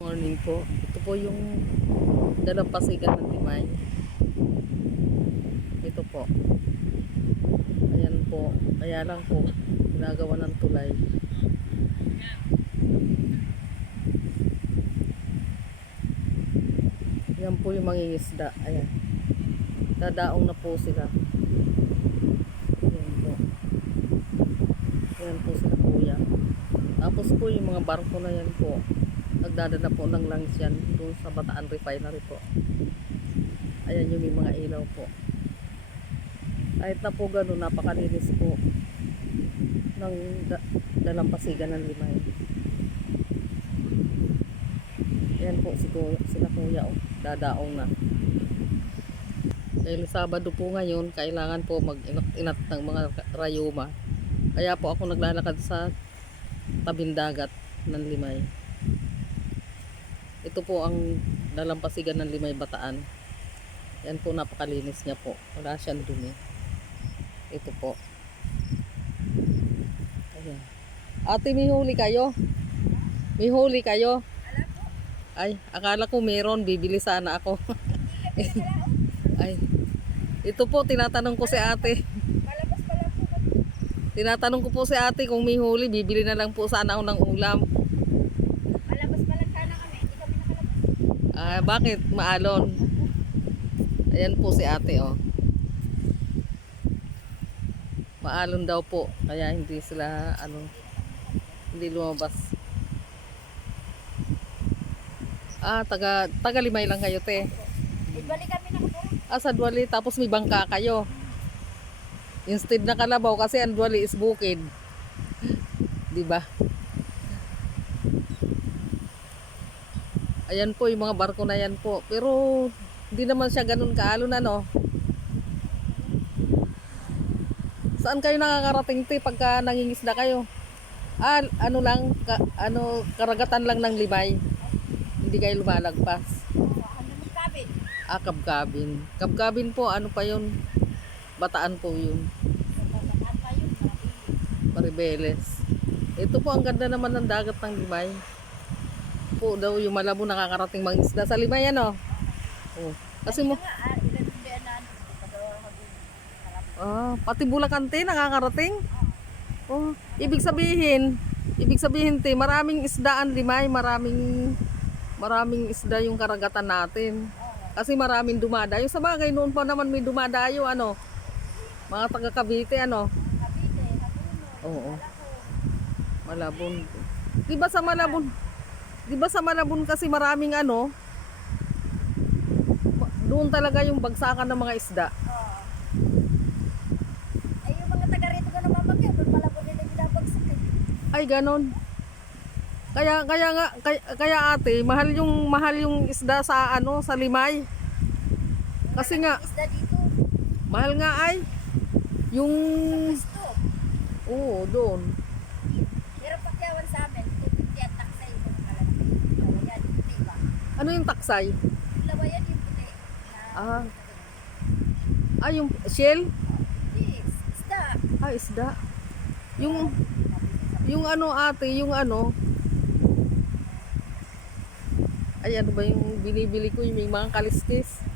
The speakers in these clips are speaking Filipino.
Morning po. Ito po yung dalampasigan ng Limay. Ito po. Ayan po. Kaya lang po, ginagawa ng tulay. Yan po yung mangingisda. Ayan. Dadaong na po sila. Ayan po. Ayan po sila kuya. Tapos po yung mga barko na yan po. Nagdadala po ng langis yan doon sa Bataan Refinery po. Ayan yung may mga ilaw po. Kahit na po gano'n, napakalinis po ng dalampasigan ng Limay. Ayan po sila kuya oh, dadaong na. Dahil Sabado po ngayon, kailangan po mag-inat ng mga rayuma. Kaya po ako naglalakad sa tabing dagat ng Limay. Ito po ang dalampasigan ng Limay Bataan. Yan po, napakalinis niya po. Wala siyang dumi. Ito po. Ayan. Ate, may huli kayo? May huli kayo? Ay, akala ko meron. Bibili sana ako. Ay. Ito po, tinatanong ko si ate. Tinatanong ko po si ate kung may huli. Bibili na lang po sana ako ng ulam. Malabas pa lang sana kami. Hindi kami nakalabas. Ah, bakit? Maalon. Ayan po si ate oh. Maalon daw po. Kaya hindi sila hindi lumabas. Ah, taga Limay lang kayo te. Balik kami nakatira. Ah, sa Duwali. Tapos may bangka kayo. Instead na Kalabaw kasi ang Duwali is bukid. Di ba? Ayan po yung mga barko na yan po. Pero hindi naman siya ganun kaalon no. Saan kayo nakakarating te pagka nangingisda kayo? Ah, karagatan lang ng Limay. Hindi kayo lumalagpas. Hanggang magkabit. Ah, Kabkabin. Kabkabin po, ano pa yun? Bataan po yun. Bataan pa yun. Maribeles. Ito po, ang ganda naman ng dagat ng Limay. Po daw yung Malabo nakakarating mangisda sa Limay ano. Oh. Kasi mo Ilan hindi na pati Bulacan te nakakarating. Oh, ibig sabihin te, maraming isda ang Limay, maraming isda yung karagatan natin. Kasi maraming dumadayo. Sa bagay noon pa naman may dumadayo mga taga Cavite Cavite, Oo. Malabon. 'Di ba sa Malabon kasi maraming doon talaga yung bagsakan ng mga isda. Ay, yung mga taga rito ganun mamagyan. Doon pala po nila binabagsak eh. Ay ganon. Kaya ate, mahal yung isda sa sa Limay. Kasi nga Isda dito. mahal nga ay yung Gusto. oo, doon. Pero pagyawan sa amin, 250 at taksay. Ito ng kalalaki. Lawayan, puti ba? Ano yung taksay? Lawayan yung puti. Ah. Yung shell? Yes, isda. Ah, isda. Yung ate, ay ano ba yung binibili ko, yung may mga kaliskis.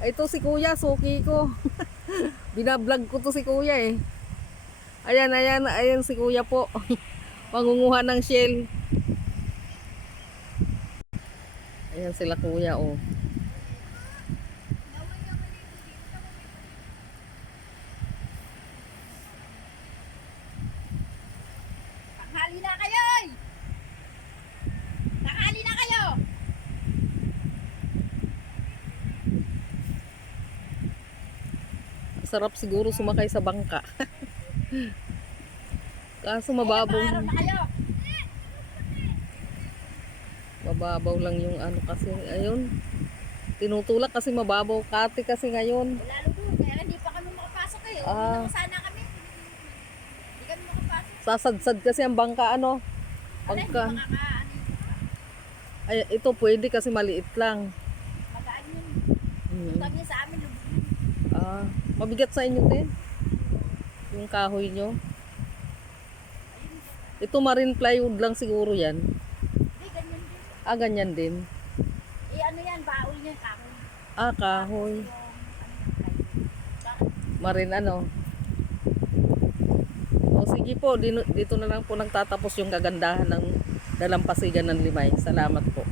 Ay, ito si kuya, suki ko. Binablog ko to si kuya eh. Ayan si kuya po. Mangunguha ng shell. Ayan sila kuya oh. Tanghali na kayo! Tanghali na kayo! Sarap siguro sumakay sa bangka. Kaso mababaw. Araw na kayo! Mababaw lang yung kasi ayun. Tinutulak kasi mababaw. Kati kasi ngayon. Lalo doon, kaya hindi pa kami makapasok eh. Ah. Sana kami. Hindi kami makapasok. Sasadsad kasi ang bangka Wala, Pagka hindi ay ito pwede kasi maliit lang. magaan yun. Hmm. Utang niya sa amin, lubog yun. Ah, mabigat sa inyo te. Yung kahoy nyo. Ito marine plywood lang siguro yan. Hindi, ganyan din. Ah, ganyan din. Eh ano yan, baul niya, kahoy. Ah, kahoy. Yung ano, Marin ano. O sige po, dito na lang po nagtatapos yung kagandahan ng dalampasigan ng Limay. Salamat po.